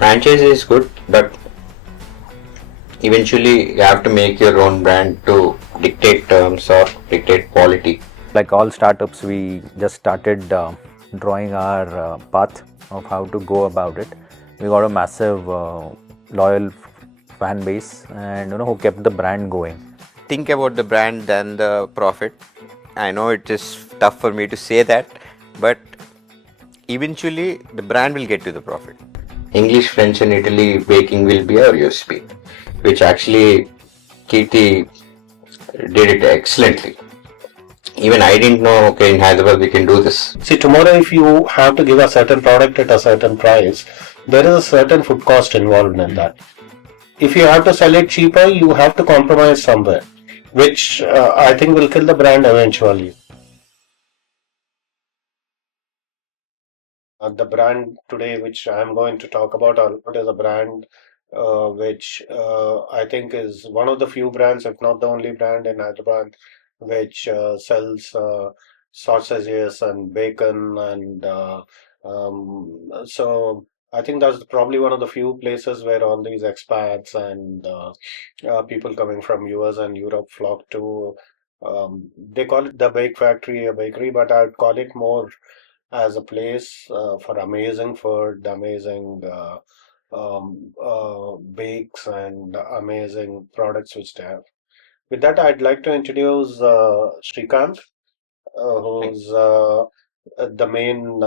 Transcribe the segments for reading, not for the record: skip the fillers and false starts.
Franchise is good, but eventually you have to make your own brand to dictate terms or dictate quality. Like all startups, we just started drawing our path of how to go about it. We got a massive loyal fan base, and who kept the brand going. Think about the brand than the profit. I know it is tough for me to say that, but eventually the brand will get to the profit. English, French, and Italy baking will be our USP, which actually Kirti did it excellently. Even I didn't know, okay, in Hyderabad we can do this. See, tomorrow if you have to give a certain product at a certain price, there is a certain food cost involved in that. If you have to sell it cheaper, you have to compromise somewhere, which I think will kill the brand eventually. The brand today, which I'm going to talk about, is a brand which I think is one of the few brands, if not the only brand in Hyderabad, which sells sausages and bacon, and so I think that's probably one of the few places where all these expats and people coming from US and Europe flock to. They call it the Bake Factory, a bakery, but I'd call it more as a place for amazing food, amazing bakes, and amazing products which they have. With that, I'd like to introduce Shrikant, who's the main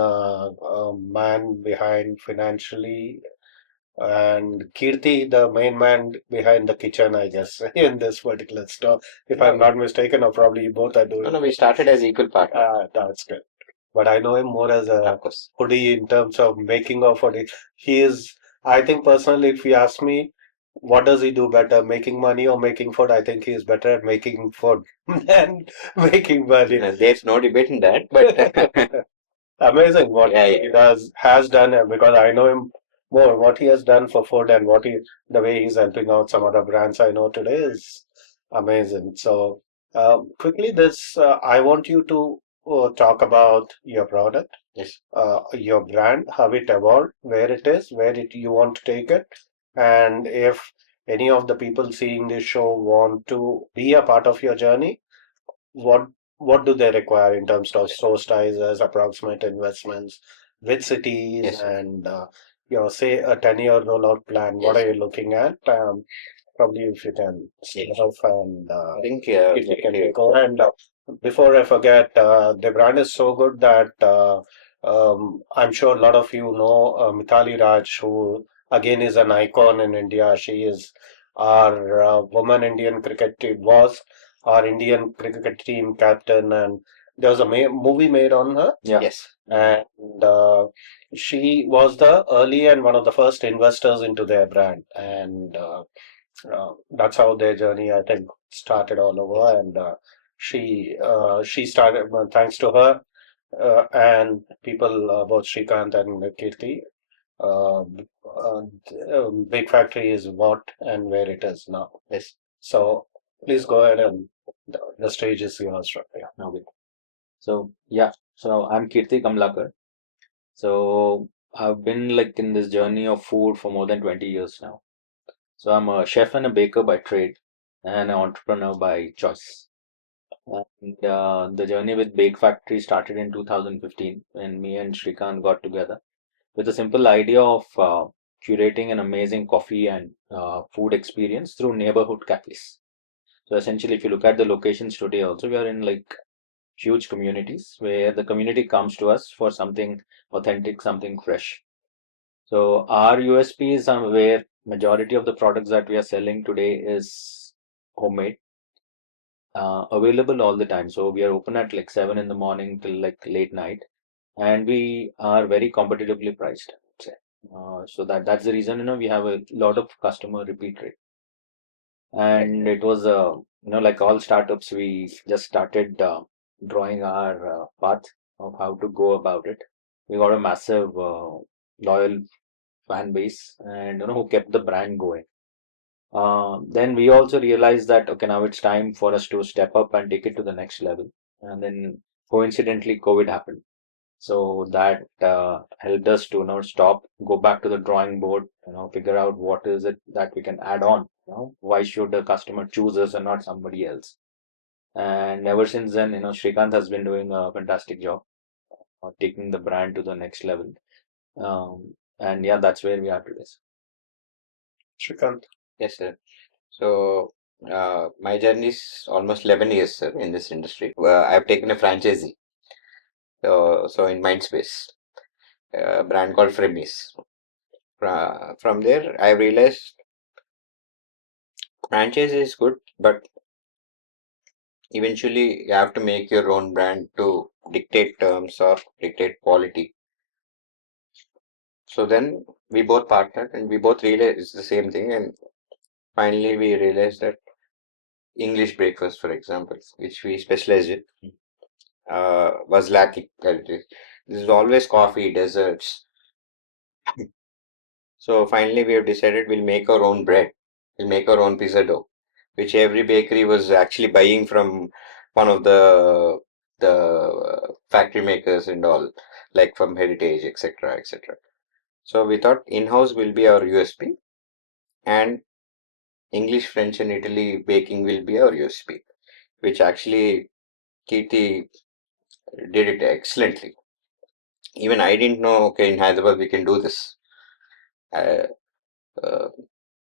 man behind financially, and Kirti, the main man behind the kitchen, I guess, in this particular store. If I'm not mistaken, or probably you both are doing. No, we started as equal partner. That's good. But I know him more as a Of course. foodie in terms of making of foodie. He is, I think personally, if you ask me, what does he do better, making money or making food? I think he is better at making food than making money. There's no debate in that, but Amazing what Yeah, he has done, because I know him more. What he has done for food and the way he's helping out some other brands I know today is amazing. So, quickly, I want you to talk about your product, yes, your brand, how it evolved, where it is, you want to take it, and if any of the people seeing this show want to be a part of your journey, what what do they require in terms of store sizes, approximate investments, which cities, Yes, sir. and say a 10-year rollout plan? What Yes. are you looking at? Probably if you can start Yes. off, and I think if you can take over. And before I forget, the brand is so good that I'm sure a lot of you know Mithali Raj, who again is an icon in India. She is our woman Indian cricket team, was our Indian cricket team captain, and there was a movie made on her. Yeah. Yes. And she was the early and one of the first investors into their brand, and that's how their journey, I think, started all over. And she started thanks to her and people about Shrikant and Kirti. Big Factory is what and where it is now. Yes. So please go ahead, and the stage is yours, Rafi. Okay. So I'm Kirti Kamlakar. So I've been like in this journey of food for more than 20 years now. So I'm a chef and a baker by trade and an entrepreneur by choice. And the journey with Bake Factory started in 2015 when me and Shrikant got together with a simple idea of curating an amazing coffee and food experience through neighborhood cafes. So essentially, if you look at the locations today, also we are in like huge communities where the community comes to us for something authentic, something fresh. So our USP is where majority of the products that we are selling today is homemade, available all the time. So we are open at like 7 in the morning till like late night, and we are very competitively priced, I would say. So that's the reason we have a lot of customer repeat rate. And it was like all startups, we just started drawing our path of how to go about it. We got a massive loyal fan base, and who kept the brand going. Then we also realized that okay, now it's time for us to step up and take it to the next level. And then coincidentally, COVID happened. So that helped us to stop, go back to the drawing board, figure out what is it that we can add on. Why should the customer choose us and not somebody else? And ever since then, Shrikant has been doing a fantastic job taking the brand to the next level. And yeah, that's where we are today. Shrikant. Yes, sir. So, my journey is almost 11 years, sir, in this industry. I've taken a franchisee. So in Mindspace, a brand called Fremies. From there, I realized franchise is good, but eventually you have to make your own brand to dictate terms or dictate quality. So then we both partnered and we both realized the same thing. And finally, we realized that English breakfast, for example, which we specialize in, was lacking. This is always coffee, desserts. So finally, we have decided we'll make our own bread. We'll make our own pizza dough, which every bakery was actually buying from one of the factory makers and all, like from Heritage, etc., etc. So we thought in-house will be our USP, and English, French, and Italy baking will be our USP, which actually Kirti did it excellently. Even I didn't know, okay, in Hyderabad we can do this. Uh, uh,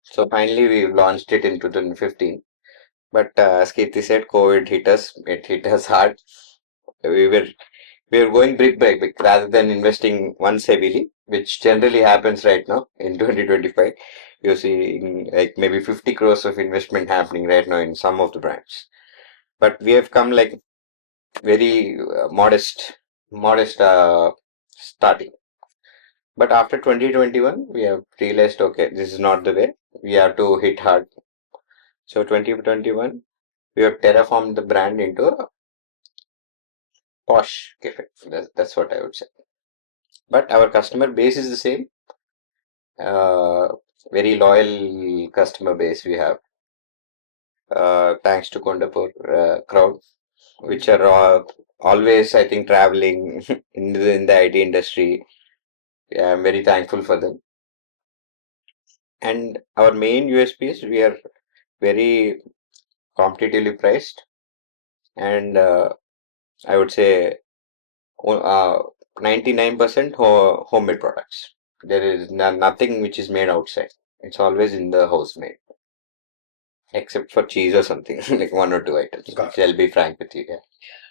so finally we launched it in 2015. But as Kirti said, COVID hit us. It hit us hard. We were we were going brick by brick rather than investing once heavily, which generally happens right now in 2025. You're seeing like maybe 50 crores of investment happening right now in some of the brands. But we have come like very modest starting. But after 2021, we have realized, okay, this is not the way. We have to hit hard. So 2021, we have terraformed the brand into a posh cafe. That's what I would say. But our customer base is the same. Uh, Very loyal customer base we have. Thanks to Kondapur crowd, which are always, I think, traveling in the IT industry. Yeah, I'm very thankful for them. And our main USP is we are very competitively priced, and I would say 99% homemade products. There is nothing which is made outside. It's always in the house made, except for cheese or something, like one or two items, Got which I'll be frank with you. Yeah.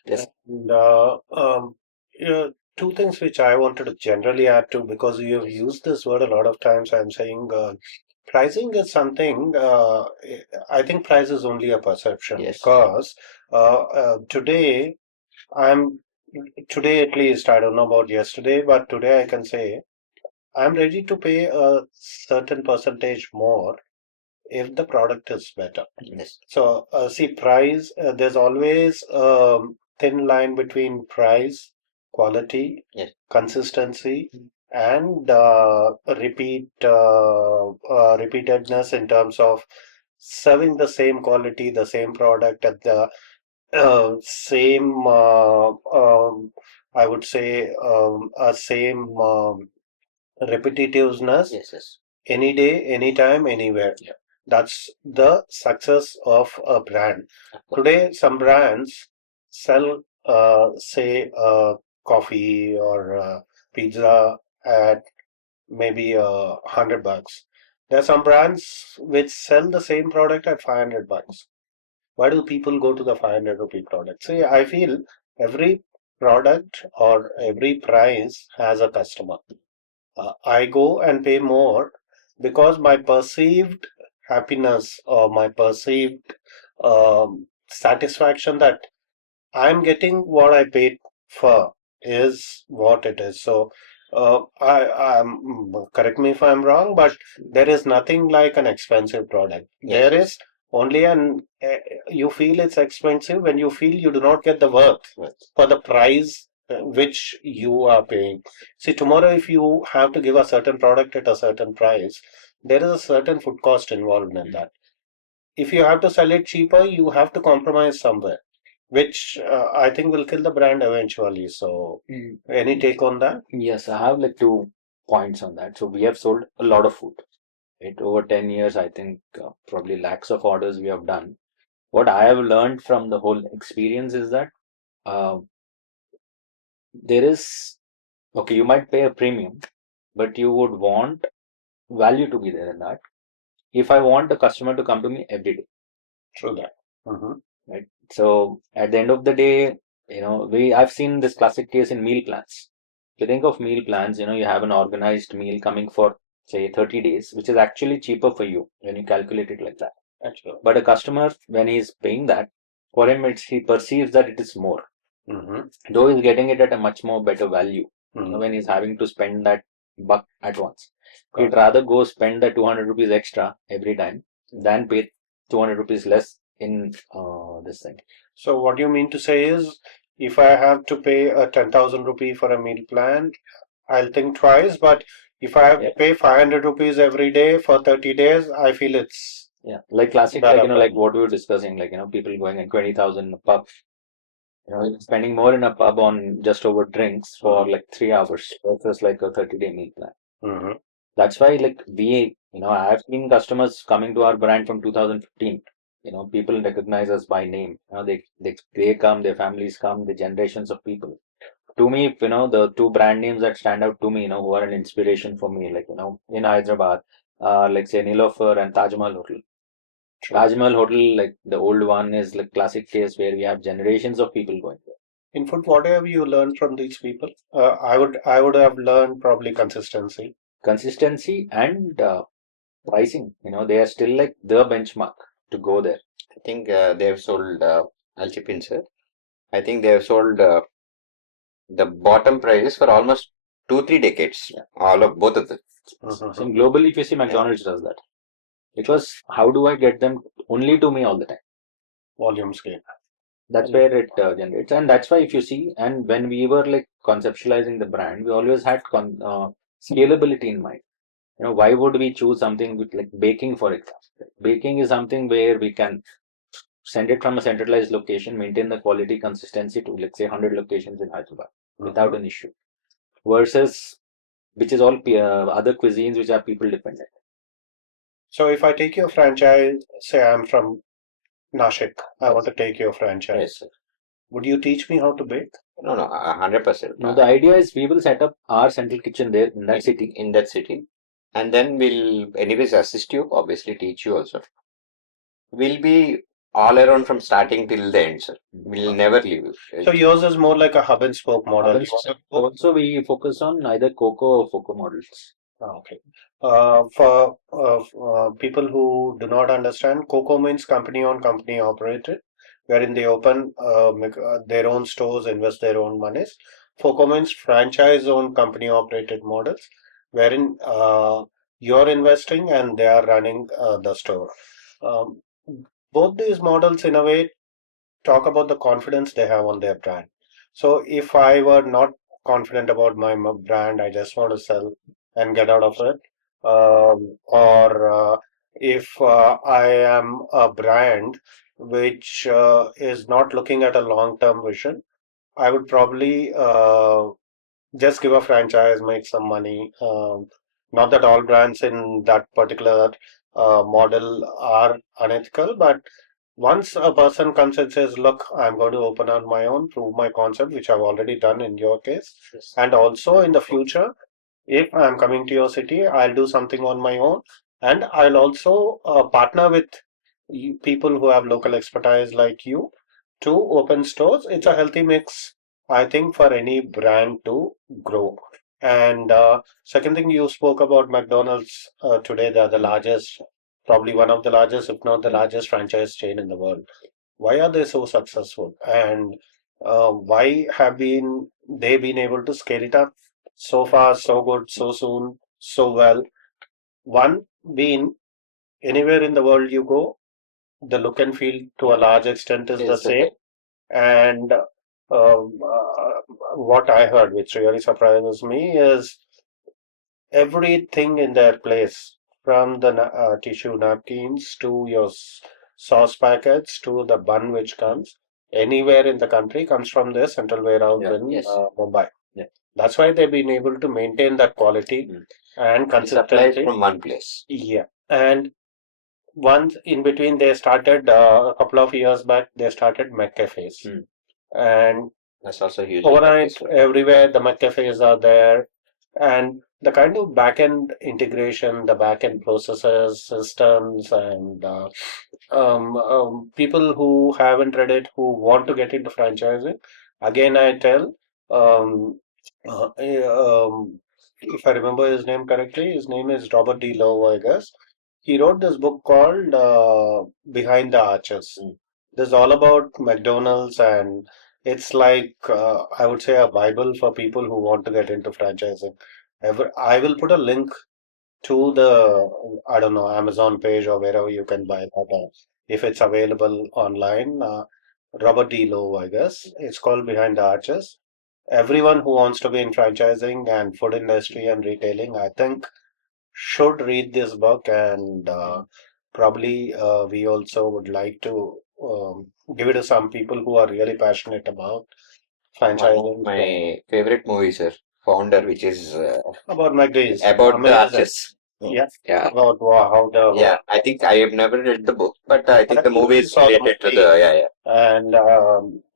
Yes. And yeah, two things which I wanted to generally add to, because you have used this word a lot of times. I'm saying pricing is something. I think price is only a perception, Yes. because today I'm today at least, I don't know about yesterday, but today I can say I'm ready to pay a certain percentage more if the product is better. Yes. So, see, price, there's always a thin line between price, quality, Yes. consistency, and repeatedness in terms of serving the same quality, the same product at the same, I would say, a same repetitiveness. Yes. Yes. Any day, anytime, anywhere. Yeah. That's the success of a brand. Today, some brands sell, say, coffee or pizza at maybe $100. There are some brands which sell the same product at $500. Why do people go to the 500 rupee product? See, I feel every product or every price has a customer. I go and pay more because my perceived happiness or my perceived satisfaction that I'm getting what I paid for is what it is. So, correct me if I'm wrong, but there is nothing like an expensive product. Yes. There is only you feel it's expensive when you feel you do not get the worth Yes. for the price which you are paying. See, tomorrow if you have to give a certain product at a certain price, there is a certain food cost involved in that. If you have to sell it cheaper, you have to compromise somewhere. which I think will kill the brand eventually. So, any take on that? Yes, I have like 2 points on that. So we have sold a lot of food. Right? Over 10 years, I think probably lakhs of orders we have done. What I have learned from the whole experience is that uh, there is, okay, you might pay a premium, but you would want value to be there in that. If I want the customer to come to me every day, True that. Mm-hmm. right? So at the end of the day, I've seen this classic case in meal plans. If you think of meal plans, you have an organized meal coming for say 30 days, which is actually cheaper for you when you calculate it like that. Actually. But a customer, when he's paying that, for him, he perceives that it is more, though he's getting it at a much more better value. When he's having to spend that buck at once, he'd rather go spend the 200 rupees extra every time than pay 200 rupees less in this thing. So what you mean to say is, if I have to pay a 10,000 rupee for a meal plan, I'll think twice. But if I have to pay 500 rupees every day for 30 days, I feel it's like classic, better like what we were discussing, like people going in 20,000 in a pub, spending more in a pub on just over drinks for like 3 hours versus like a 30-day meal plan. That's why like I've seen customers coming to our brand from 2015. People recognize us by name. They come, their families come, the generations of people. To me, the 2 brand names that stand out to me, who are an inspiration for me, like in Hyderabad, like say Nilofer and Taj Mahal Hotel. Taj Mahal Hotel, like the old one, is like classic case where we have generations of people going there. In food, whatever you learned from these people, I would have learned probably consistency. Consistency and pricing, they are still like the benchmark to go there. I think they have sold, I'll chip in, sir. I think they have sold the bottom prices for almost 2-3 decades. All of both of them. So globally, if you see, McDonald's does that. Because how do I get them only to me all the time? Volume scale. That's where it generates. And that's why if you see, and when we were like conceptualizing the brand, we always had scalability in mind. Why would we choose something with like baking, for example? Baking is something where we can send it from a centralized location, maintain the quality consistency to, let's say, 100 locations in Hyderabad without an issue. Versus, which is all other cuisines which are people dependent. So if I take your franchise, say I'm from Nashik, I want to take your franchise. Yes, sir. Would you teach me how to bake? No, 100%. No, the idea is we will set up our central kitchen there in that city. In that city. And then we'll anyways assist you, obviously teach you also. We'll be all around from starting till the end, sir. We'll never leave you. So yours is more like a hub and spoke model. Also, we focus on either COCO or FOCO models. Okay. For people who do not understand, COCO means company owned, company operated, wherein they open their own stores, invest their own monies. FOCO means franchise owned, company operated models, wherein you're investing and they are running the store. Um, both these models, in a way, talk about the confidence they have on their brand. So if I were not confident about my brand, I just want to sell and get out of it. Or if I am a brand which is not looking at a long-term vision, I would probably just give a franchise, make some money. Not that all brands in that particular model are unethical, but once a person comes and says, look, I'm going to open on my own, prove my concept, which I've already done in your case, and also in the future, if I'm coming to your city, I'll do something on my own, and I'll also partner with people who have local expertise like you to open stores. It's a healthy mix, I think, for any brand to grow. And second thing, you spoke about McDonald's today. They're the largest, probably one of the largest, if not the largest franchise chain in the world. Why are they so successful? And why have they been able to scale it up so fast, so good, so soon, so well? One being, anywhere in the world you go, the look and feel to a large extent is the same. And what I heard, which really surprises me, is everything in their place, from the tissue napkins to your sauce packets to the bun which comes. anywhere in the country comes from their central warehouse in Yes. Mumbai. Yeah. That's why they've been able to maintain that quality and It supplies consistency. from one place. Yeah. And once in between, they started a couple of years back, they started McCafes. And That's also huge. overnight, everywhere the McCafes are there. And the kind of back-end integration, the back-end processes, systems, and people who haven't read it, who want to get into franchising, again, I tell, um, if I remember his name correctly, his name is Robert D. Lowe, I guess. He wrote this book called Behind the Arches. This is all about McDonald's, and it's like I would say a Bible for people who want to get into franchising. I will put a link to the I don't know Amazon page or wherever you can buy that if it's available online. Robert D. Lowe, I guess it's called Behind the Arches. Everyone who wants to be in franchising and food industry and retailing, I think, should read this book, and probably we also would like to give it to some people who are really passionate about One of franchising. my favorite movies, sir. Founder, which is About McDay's. about the Amazing. arches. Yeah. Yeah. About how the Yeah, I think I have never read the book, but I think the But movie you is saw the related to movie. the yeah. And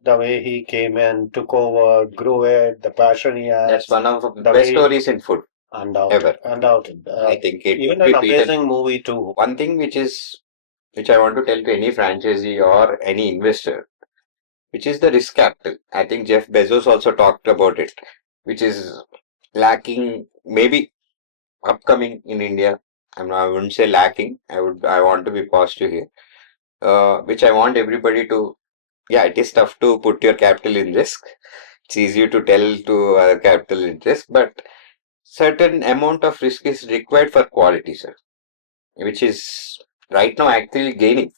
the way he came in, took over, grew it, the passion he has. That's one of the the best way stories in food undoubted, ever. undoubted. I think it Even would be an beaten. amazing movie too. One thing which I want to tell to any franchisee or any investor, which is the risk capital. I think Jeff Bezos also talked about it, which is lacking, maybe upcoming in India. I wouldn't say lacking. I want to be positive here. Which I want everybody to. Yeah, it is tough to put your capital in risk. It's easy to tell to capital in risk, but certain amount of risk is required for quality, sir, which is right now actually gaining.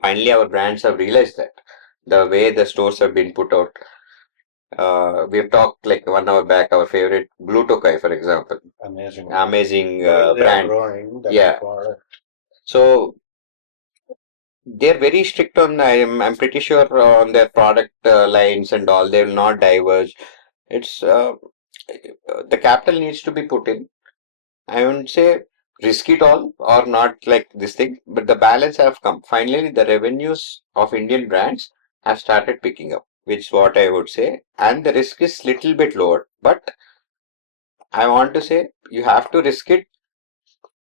Finally, our brands have realized that the way the stores have been put out. We've talked like 1 hour back, our favorite Blue Tokai, for example. Amazing. Amazing The way they are brand. growing, that Yeah. product. So they're very strict on, I'm pretty sure on their product lines and all, they will not diverge. It's the capital needs to be put in. I wouldn't say risk it all or not like this thing, but the balance have come. Finally, the revenues of Indian brands have started picking up, which is what I would say, and the risk is little bit lower. But I want to say you have to risk it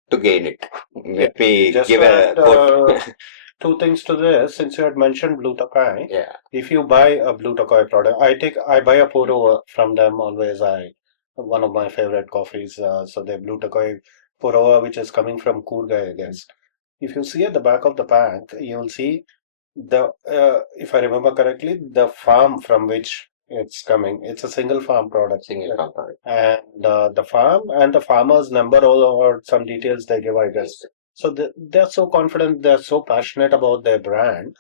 to gain it. Let me Just give to a add quote. two things to this, since you had mentioned Blue Tokai. Yeah. If you buy a Blue Tokai product, I buy a pour over from them always. One of my favorite coffees. So the Blue Tokai pour over, which is coming from Coorgai, I guess. If you see at the back of the pack, you'll see if I remember correctly, the farm from which it's coming. It's a single farm product. Single farm product. And the farm and the farmer's number or some details they give, I guess. So they're so confident, they're so passionate about their brand,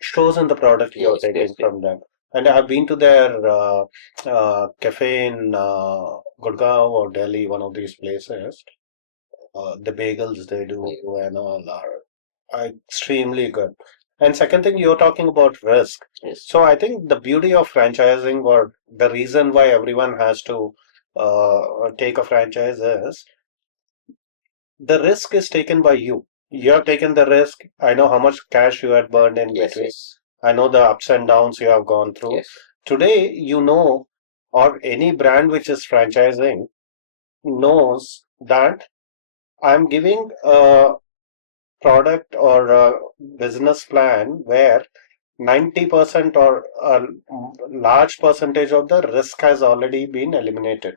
shows in the product you're taking from them. And I've been to their cafe in Gurgaon or Delhi, one of these places. The bagels they do and all are extremely good. And second thing, you're talking about risk. Yes. So I think the beauty of franchising, or the reason why everyone has to take a franchise, is the risk is taken by you. You have taken the risk. I know how much cash you had burned in between. Yes. I know the ups and downs you have gone through. Yes. Today, you know, or any brand which is franchising knows that I'm giving a product or a business plan where 90% or a large percentage of the risk has already been eliminated.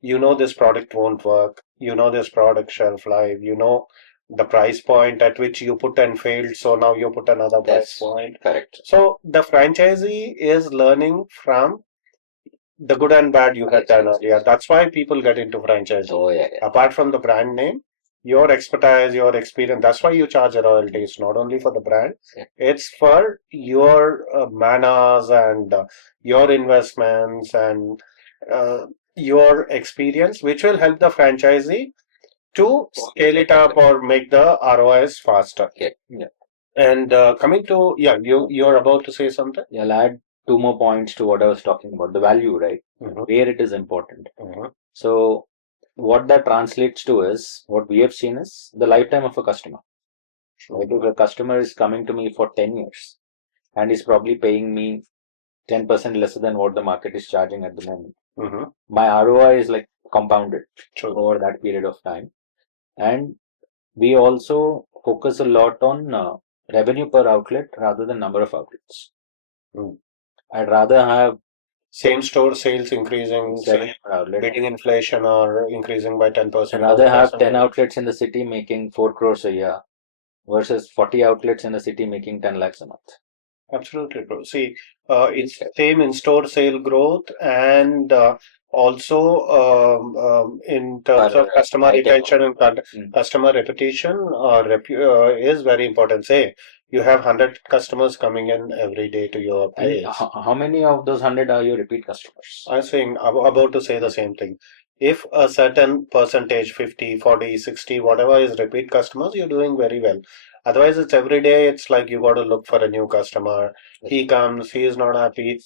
You know this product won't work. You know this product shelf life. You know the price point at which you put and failed. So now you put another price point. Correct. So the franchisee is learning from the good and bad you had done earlier. That's why people get into franchising. Oh, yeah. Apart from the brand name, your expertise, your experience, that's why you charge a royalty. It's not only for the brand, it's for your manners and your investments and your experience, which will help the franchisee to scale it up or make the ROIs faster. Yeah. And coming to, yeah, you're about to say something? Yeah, I'll add two more points to what I was talking about. The value, right? Mhm. Where it is important. Mhm. So what that translates to is, what we have seen is the lifetime of a customer. Right? If a customer is coming to me for 10 years and is probably paying me 10% lesser than what the market is charging at the moment, Mhm. my ROI is like compounded True. over that period of time. And we also focus a lot on revenue per outlet rather than number of outlets. Mm. I'd rather have Same store sales increasing, say, revenue per outlet. beating inflation or increasing by 10%. I'd rather have 10 20%. outlets in the city making 4 crores a year versus 40 outlets in the city making 10 lakhs a month. Absolutely true. See, it's same in-store sale growth and also in terms of customer item. retention and customer repetition is very important. Say, you have 100 customers coming in every day to your And place. how many of those 100 are your repeat customers? I'm saying about to say the same thing. If a certain percentage, 50, 40, 60, whatever is repeat customers, you're doing very well. Otherwise, it's every day, it's like you got to look for a new customer. He comes, he is not happy.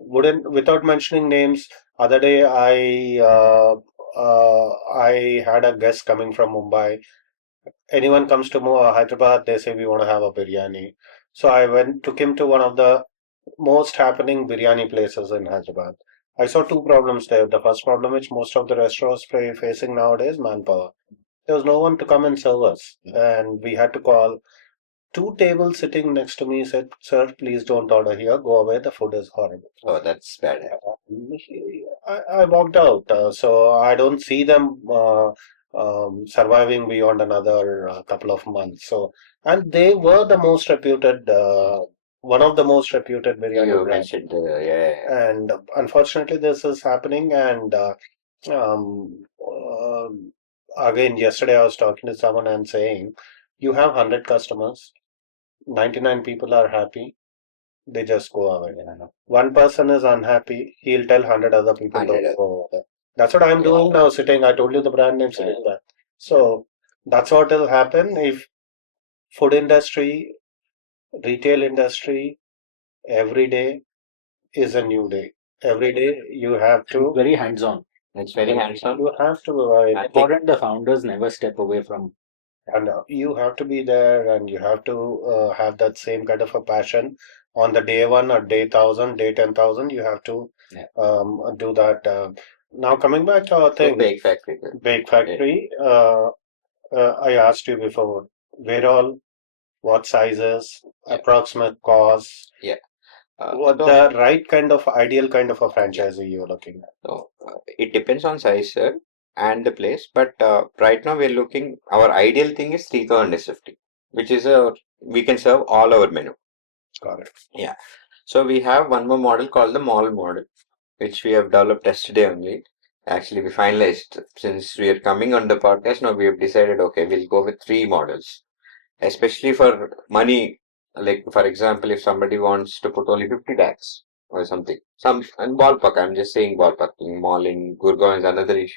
Wouldn't, without mentioning names, other day I had a guest coming from Mumbai. Anyone comes to Hyderabad, they say we want to have a biryani. So I took him to one of the most happening biryani places in Hyderabad. I saw two problems there. The first problem, which most of the restaurants facing nowadays, manpower. There was no one to come and serve us, and we had to call. Two tables sitting next to me said, "Sir, please don't order here. Go away. The food is horrible." Oh, that's bad. I walked out, so I don't see them surviving beyond another couple of months. So, and they were the most reputed, one of the most reputed biryani You brands. mentioned, And unfortunately, this is happening. And again, yesterday I was talking to someone and saying, you have 100 customers, 99 people are happy, they just go away. One person is unhappy, he'll tell 100 other people don't 100 go over there. That's what I'm doing now, sitting. I told you the brand name sitting there. So that's what will happen if food industry, retail industry, every day is a new day. Every day you have to. Very hands-on. It's very hands-on. You have to. Important the founders never step away from. And you have to be there, and you have to have that same kind of a passion on the day one or day 1,000, day 10,000. You have to do that. Now coming back to our thing, Bakefactory. Bakefactory. I asked you before, where all, what sizes, approximate costs. Yeah. What the right kind of ideal kind of a franchisee you're looking at? So it depends on size, sir, and the place. But right now we're looking. Our ideal thing is 3,000 SFT, which is we can serve all our menu. Got it. Yeah. So we have one more model called the mall model, which we have developed yesterday only. Actually, we finalized since we are coming on the podcast. Now we have decided, okay, we'll go with three models, especially for money. Like for example, if somebody wants to put only 50 lakhs or something, some and ballpark. I'm just saying ballpark. Mall in Gurgaon is another issue.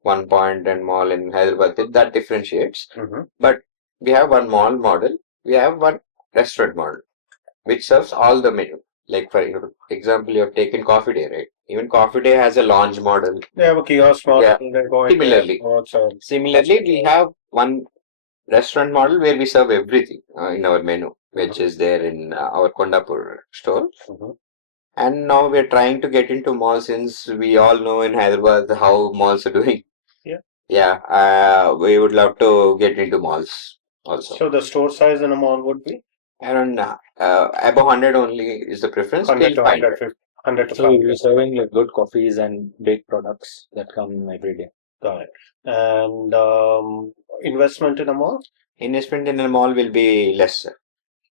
1 point and mall in Hyderabad that differentiates. But we have one mall model. We have one restaurant model, which serves all the menu. Like for example, you have taken Coffee Day, right? Even Coffee Day has a lounge model. They have a kiosk model. Yeah. They go into Similarly, we have one restaurant model where we serve everything in our menu, which is there in our Kondapur store. And now we're trying to get into malls since we all know in Hyderabad how malls are doing. Yeah, we would love to get into malls also. So the store size in a mall would be? Around above 100 only is the preference. 100 till to 150. 100 to So 500. you're serving like good coffees and baked products that come every day. Got it. And investment in a mall? Investment in a mall will be less.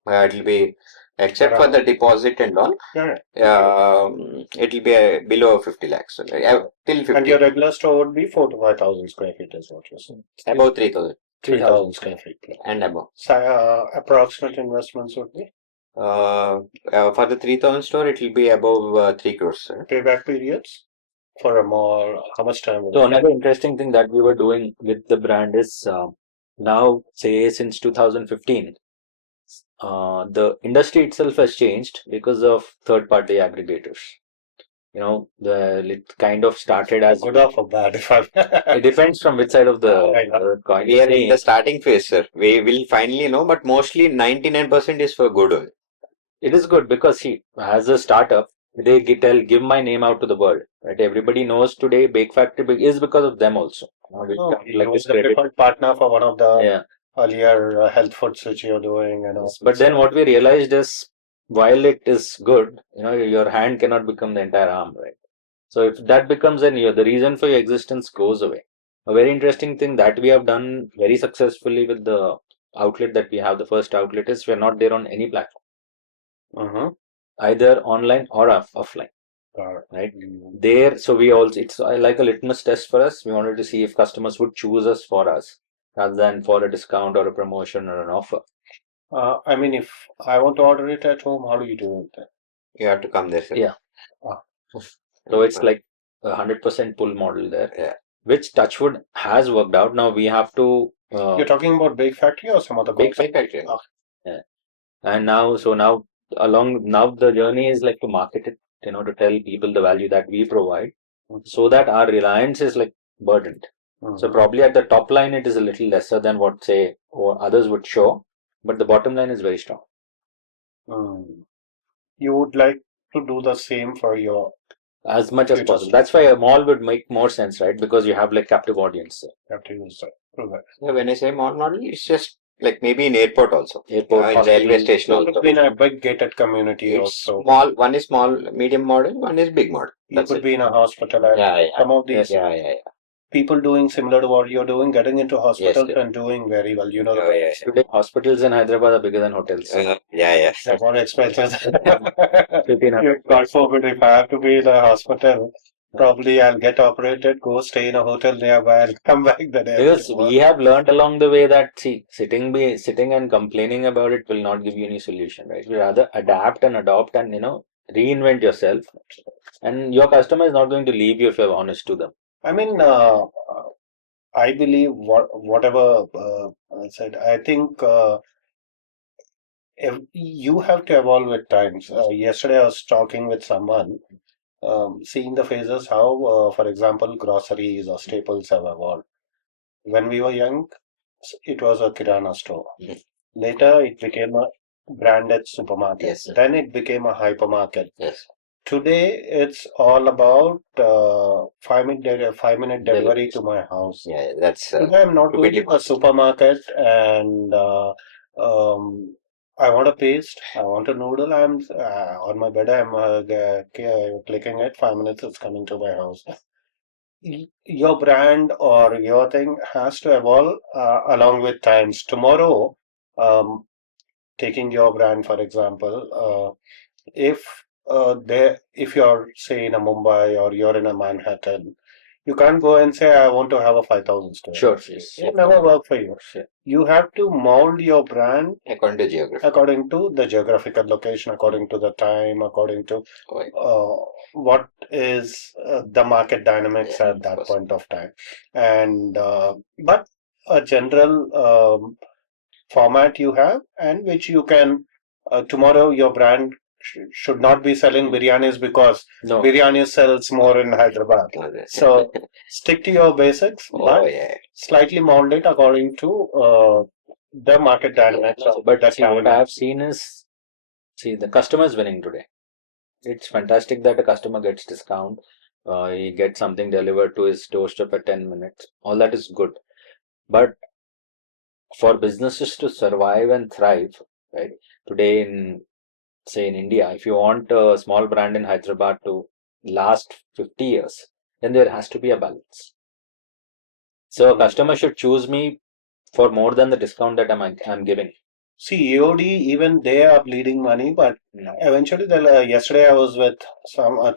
It will be, except for the deposit and all, it will be below 50 lakhs. Till 50. And your regular store would be 4 to 5,000 square feet is what you're saying. About 3,000. 3,000 square feet. And above. So, approximate investments would be? For the 3,000 store, it will be above 3 crores. Payback periods for a mall, how much time? So another interesting thing that we were doing with the brand is now, say since 2015, the industry itself has changed because of third-party aggregators. It kind of started as good or for bad. it depends from which side of the coin. We are in the starting phase, sir. We will finally know, but mostly 99% is for good only. It is good because see, as a startup, they give my name out to the world. Right? Everybody knows today Bakefactory is because of them also. He was the preferred partner for one of the earlier health foods which you're doing, and yes, but then what we realized is, while it is good, your hand cannot become the entire arm, right? So if that becomes the reason for your existence goes away. A very interesting thing that we have done very successfully with the outlet that we have, the first outlet, is we're not there on any platform, either online or offline. Right there, so we also, it's like a litmus test for us. We wanted to see if customers would choose us for us rather than for a discount or a promotion or an offer. I mean, if I want to order it at home, how do you do it then? You have to come there, sir. Yeah. So it's like 100% pull model there, which touchwood has worked out. Now we have to. You're talking about Bakefactory or some other Bakefactory. Yeah. And now the journey is like to market it, to tell people the value that we provide, so that our reliance is like burdened. So probably at the top line it is a little lesser than what say or others would show, but the bottom line is very strong. You would like to do the same for your as much as possible. That's why a mall would make more sense, right? Because you have like captive audience. Captive user. When I say mall model, it's just like maybe in airport also. Airport, in railway station also. It's been a big gated community it's also. Small, one is small, medium model, one is big model. You could be in a hospital. Some of these people doing similar to what you're doing, getting into hospitals and doing very well. Today, hospitals in Hyderabad are bigger than hotels. They're more expensive. God forbid, if I have to be in a hospital, probably I'll get operated, go stay in a hotel nearby, and come back the day. Because we have learned along the way that sitting and complaining about it will not give you any solution, right? You rather adapt and adopt and reinvent yourself, and your customer is not going to leave you if you're honest to them. I mean, I believe whatever I said. I think you have to evolve with times. Yesterday, I was talking with someone, seeing the phases how, for example, groceries or staples have evolved. When we were young, it was a kirana store. Later, it became a branded supermarket. Then it became a hypermarket. Today, it's all about 5-minute delivery to my house. Today, I'm not going to a supermarket and I want a paste, I want a noodle. I'm on my bed. I'm clicking it. 5 minutes, it's coming to my house. Your brand or your thing has to evolve along with times. Tomorrow, taking your brand for example, if you're say in a Mumbai or you're in a Manhattan, you can't go and say I want to have a 5,000 store. Sure. It never work for you. You have to mold your brand according to geography, according to the geographical location, according to the time, according to what is the market dynamics at that point of time. And but a general format you have, and which you can tomorrow your brand should not be selling biryanis because biryani sells more in Hyderabad. So stick to your basics, but slightly mold it according to the market dynamics. But what I have seen is, the customer is winning today. It's fantastic that a customer gets discount. He gets something delivered to his doorstep at 10 minutes. All that is good. But for businesses to survive and thrive, right, today in India, if you want a small brand in Hyderabad to last 50 years, then there has to be a balance. So a customer should choose me for more than the discount that I'm giving. See, EOD, even they are bleeding money, but eventually, yesterday I was with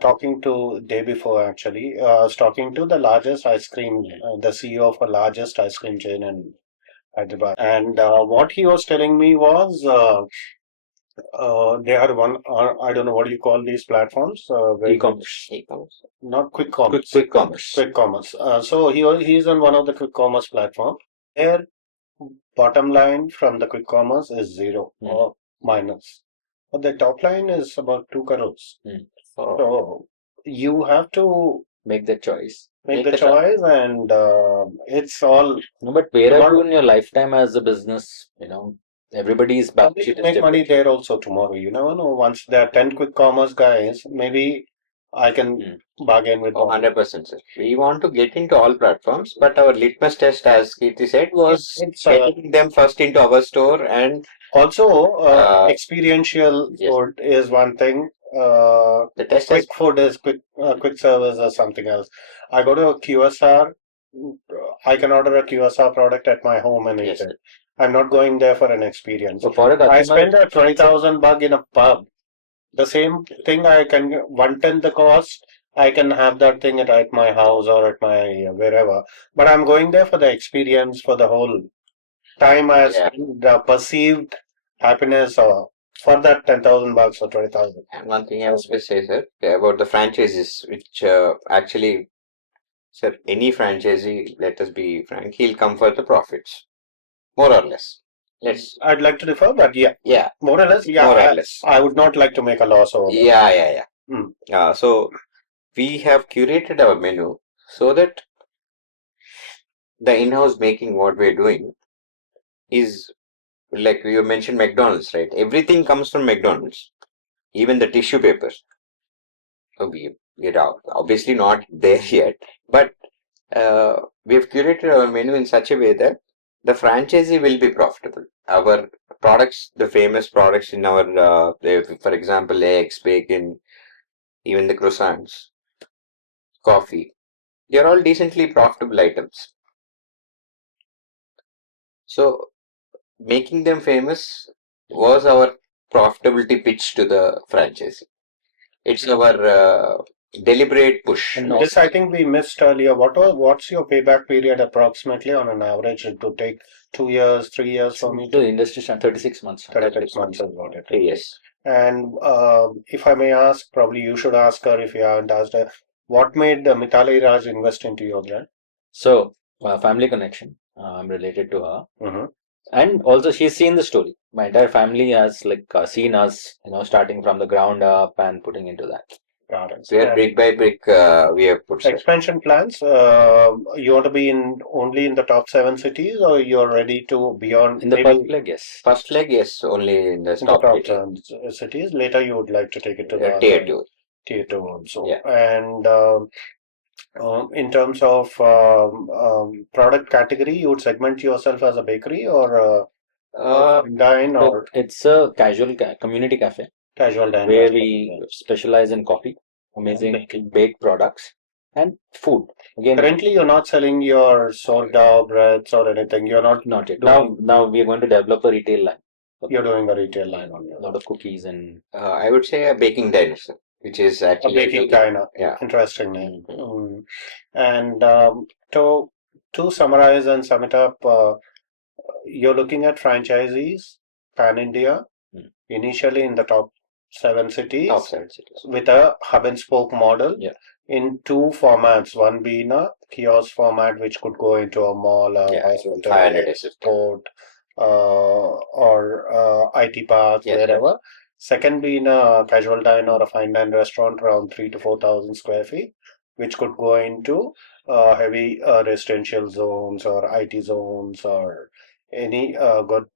talking to, day before actually, I was talking to the largest ice cream, the CEO of a largest ice cream chain in Hyderabad. And what he was telling me was, they are one, I don't know what you call these platforms. E-commerce. Not quick commerce. Quick commerce. Quick commerce. So he's on one of the quick commerce platform. Their bottom line from the quick commerce is zero. minus, but the top line is about 2 crores. Oh, So you have to Make that choice. make the choice, and it's all No, but where are Not- you in your lifetime as a business? Everybody's balance somebody sheet can is make money different. there also tomorrow. You never know. Once there are 10 quick commerce guys, maybe I can bargain with oh, one. 100%, sir. We want to get into all platforms, but our litmus test, as Kirti said, was It's getting them first into our store and also Uh, experiential yes. food is one thing. The test has Quick food is quick service or something else. I go to a QSR. I can order a QSR product at my home and eat yes. it. I'm not going there for an experience. So for a I customer, spend a 20,000 buck in a pub. The same thing I can get 1/10 the cost. I can have that thing at my house or at my wherever. But I'm going there for the experience, for the whole time I Yeah. spend, the perceived happiness or for that 10,000 bucks or 20,000. And one thing I was going to say, sir, about the franchises, which actually, sir, any franchisee, let us be frank, he'll come for the profits, more or less. Let's, I'd like to differ, but yeah, more or less, more or less. I would not like to make a loss over there. Yeah. Hmm. So we have curated our menu so that the in-house making what we're doing is like you mentioned McDonald's, right? Everything comes from McDonald's, even the tissue paper. So we're obviously not there yet, but we have curated our menu in such a way that the franchisee will be profitable. Our products, the famous products in our, for example, eggs, bacon, even the croissants, coffee, they are all decently profitable items. So making them famous was our profitability pitch to the franchisee. It's our deliberate push. And This I think we missed earlier. What's your payback period approximately on an average? It would take 2 years, 3 years for me the to industry stand 36 months. 36 months is what it is. Yes. And if I may ask, probably you should ask her if you haven't asked her, what made Mitali Raj invest into your brand? So, family connection. I'm related to her. Mm-hmm. And also, she's seen the story. My entire family has seen us, starting from the ground up and putting into that. Got it. Where And brick by brick we have put. expansion plans, you want to be only in the top 7 cities, or you're ready to beyond In the maybe first leg, yes. First leg, yes, only in the in the top top three. 7 cities? Later, you would like to take it to the Tier other 2. tier 2 also. Yeah. And in terms of product category, you would segment yourself as a bakery or dine So or it's a casual community cafe casual dine where restaurant. we specialize in coffee, amazing Baking. baked products, and food. Again, Currently, you're not selling your sourdough breads or anything. You're not not yet. doing. Now we are going to develop a retail line. You're doing a retail line on A your lot of cookies and I would say a baking dinosaur, which is a actually baking diner. Yeah. Interesting name. Mhm. And to summarize and sum it up, you're looking at franchisees pan India, Mm. initially in the top 7 cities, Top 7 cities. with a hub and spoke model. Yeah. In 2 formats, one being a kiosk format, which could go into a mall, a hospital, 500 SFT. port, or IT parks, Yes, wherever. Second being a casual dine or a fine dine restaurant around 3 to 4,000 square feet, which could go into heavy residential zones or IT zones or any good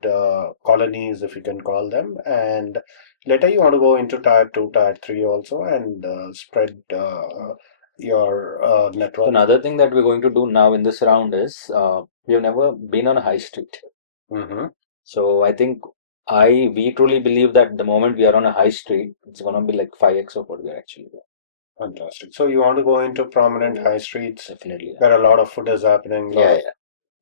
colonies, if you can call them. And later you want to go into tier 2, tier 3 also, and spread your So network. another thing that we're going to do now in this round is we have never been on a high street. Mm-hmm. So I think we truly believe that the moment we are on a high street, it's going to be like 5x of what we're actually doing. Fantastic. So you want to go into prominent high streets Definitely. where a lot of food is happening, Yeah.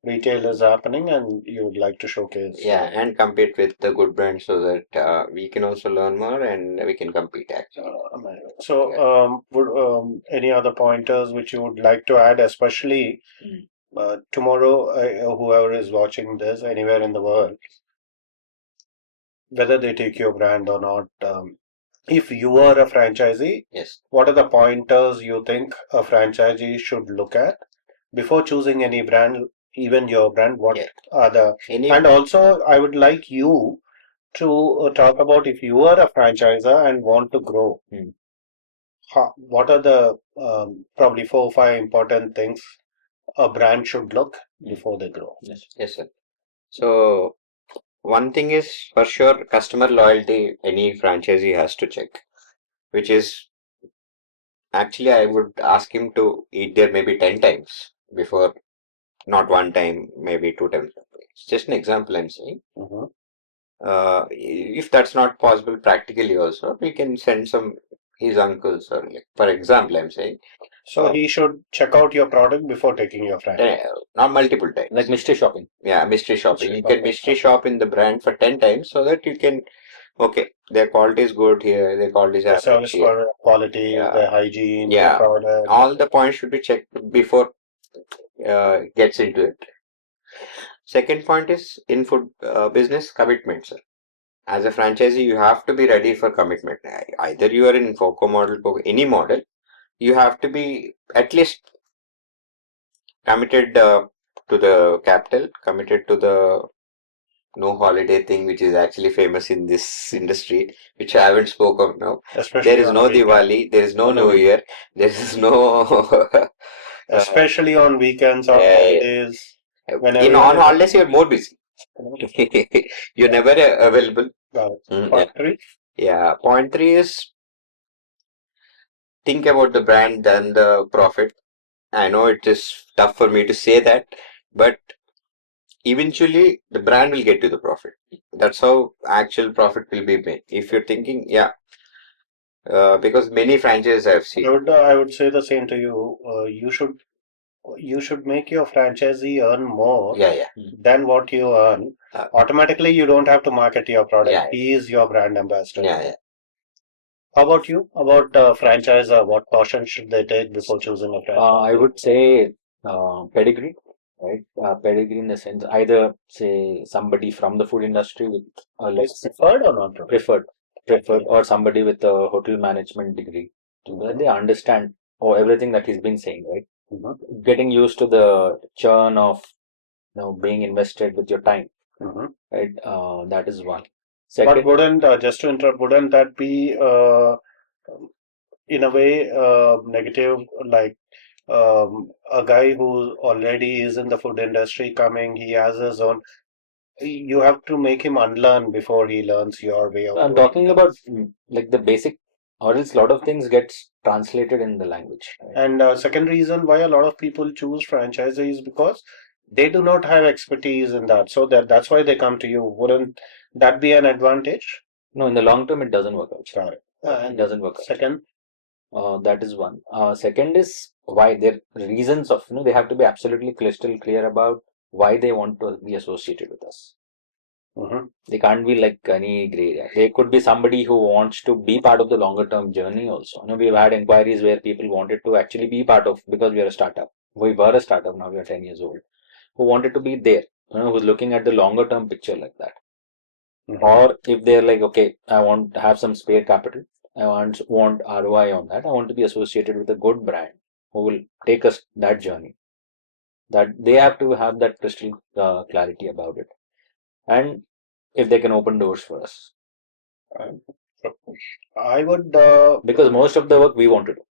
retail is happening, and you would like to showcase. Yeah, and compete with the good brands so that we can also learn more and we can compete actually. So, would any other pointers which you would like to add, especially tomorrow, whoever is watching this anywhere in the world, whether they take your brand or not, if you are a franchisee, Yes. what are the pointers you think a franchisee should look at before choosing any brand, even your brand? What are the Any and also I would like you to talk about if you are a franchisor and want to grow, Hmm. what are the probably 4 or 5 important things a brand should look before they grow? Yes. Yes, sir. So one thing is for sure customer loyalty any franchisee has to check, which is actually I would ask him to eat there maybe 10 times before, not one time, maybe 2 times. It's just an example I'm saying. Mhm. If that's not possible practically also, we can send some his uncles or like, for example, I'm saying, So he should check out your product before taking your franchise. not multiple times. Like mystery shopping. Yeah, mystery shopping. Mystery You can shopping. mystery shop in the brand for 10 times so that you can, okay, their quality is good here, their quality is The average service here. quality, Yeah. the hygiene, the Yeah, product. all the points should be checked before gets into it. Second point is in food business commitment, sir. As a franchisee, you have to be ready for commitment. Either you are in FOCO model, FOCO, any model, you have to be at least committed to the capital, committed to the no holiday thing, which is actually famous in this industry, which I haven't spoke of now. Especially There is on a no weekend. Diwali, there is no On a New weekend. Year, there is no. Especially on weekends or holidays. Whenever In you're on in holidays, you're more busy. You're yeah. never available. Got it. Yeah. Point three. Yeah. Point three is think about the brand than the profit. I know it is tough for me to say that, but eventually the brand will get to the profit. That's how actual profit will be made. If you're thinking, yeah, because many franchises I've seen. I would say the same to you. You should make your franchisee earn more Yeah, yeah. than what you earn. Automatically, you don't have to market your product. Yeah. He is your brand ambassador. Yeah, yeah. How about you? About franchisor, what caution should they take before choosing a franchise? I would say pedigree, right? Pedigree in the sense either say somebody from the food industry with a less Preferred or not preferred? preferred, or somebody with a hotel management degree, so that they understand everything that he's been saying, right? Mhm. Getting used to the churn of being invested with your time, Mhm. right? That is one. But Second, wouldn't, just to interrupt, wouldn't that be in a way negative? Like a guy who already is in the food industry coming, he has his own. You have to make him unlearn before he learns your way of I'm doing talking things. about like the basic, or else a lot of things gets translated in the language. Right? And second reason why a lot of people choose franchisee is because they do not have expertise in that. So that's why they come to you. Wouldn't that be an advantage? No, in the long term, it doesn't work out. Got it. It And doesn't work out. second, That is one. Second is why their reasons of they have to be absolutely crystal clear about why they want to be associated with us. mhm. They can't be like any gray area. They could be somebody who wants to be part of the longer term journey also. We've had inquiries where people wanted to actually be part of, because we are a startup. We were a startup, now we are 10 years old, who wanted to be there, who's looking at the longer term picture like that. Mhm. Or if they're like, okay, I want to have some spare capital, I want ROI on that, I want to be associated with a good brand who will take us that journey. That they have to have that crystal clarity about it, and if they can open doors for us, I would because most of the work we want to do,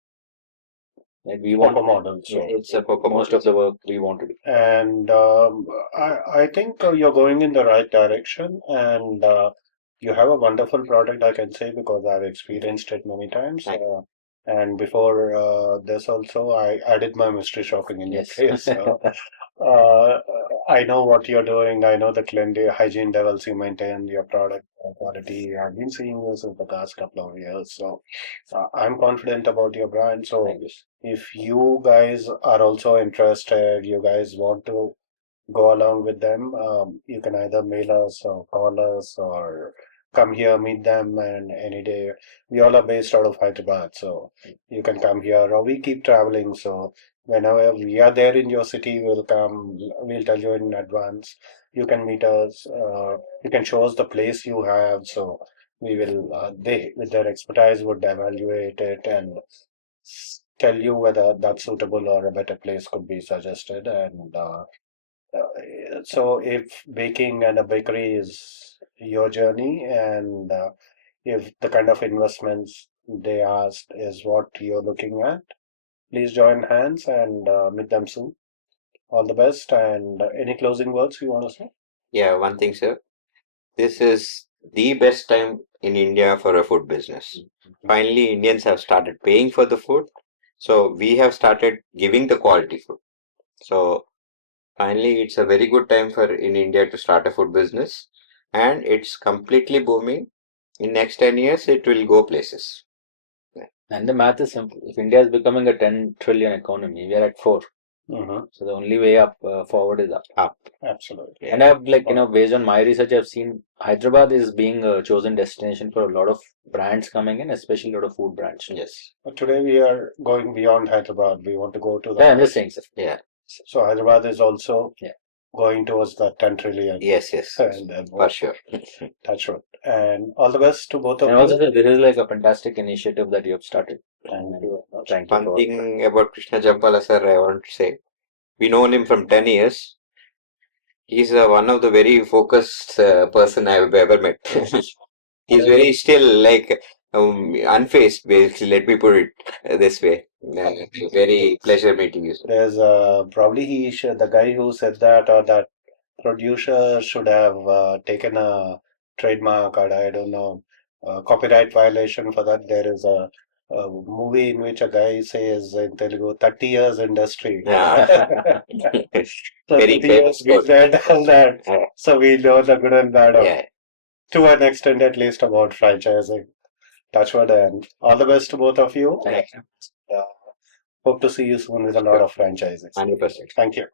like we want, Coco model. yeah, So It's a COCO most model. of the work we want to do. and I think you're going in the right direction, and you have a wonderful product, I can say, because I've experienced it many times. Thank And before this also, I did my mystery shopping in your Yes. place. So uh, I know what you're doing. I know the cleanliness, hygiene levels you maintain, your product quality. I've been seeing you since the past couple of years. So I'm confident about your brand. So Thank you. if you guys are also interested, you guys want to go along with them, you can either mail us or call us or come here, meet them, and any day. We all are based out of Hyderabad, so you can come here, or we keep traveling. So whenever we are there in your city, we'll come, we'll tell you in advance. You can meet us, you can show us the place you have. So we will, they, with their expertise, would evaluate it and tell you whether that's suitable or a better place could be suggested. And so if baking and a bakery is your journey, and if the kind of investments they asked is what you're looking at, please join hands and meet them soon. All the best. And any closing words you want to say? Yeah, one thing, sir. This is the best time in India for a food business. Finally, Indians have started paying for the food. So we have started giving the quality food. So finally, it's a very good time for in India to start a food business, and it's completely booming. In next 10 years, it will go places. And the math is simple. If India is becoming a 10 trillion economy, we are at 4. So the only way up forward is up. Up. Absolutely. And I've based on my research, I've seen Hyderabad is being a chosen destination for a lot of brands coming in, especially a lot of food brands. Yes. But today we are going beyond Hyderabad. We want to go to the. Yeah, I'm just saying, sir. Yeah. So Hyderabad is also going towards the 10 trillion. Yes, And for sure. Touch wood. And all the best to both of And you. also, this is like a fantastic initiative that you have started. Thank you. Thank you. One thing about Krishna Jampala sir, I want to say, we known him from 10 years. He's one of the very focused person I've ever met. He's very still like unfazed, basically. Let me put it this way. Very pleasure meeting you, sir. There's probably the guy who said that, or that producer should have taken a trademark, or I don't know, copyright violation for that. There is a movie in which a guy says in Telugu, 30 years industry. Yeah. So Very 30 years famous we quote. said all that. So we know the good and bad of, Yeah. to an extent at least, about franchising. Touchwood, and all the best to both of you. Thanks. Hope to see you soon with a lot of franchising. 100%. Thank you.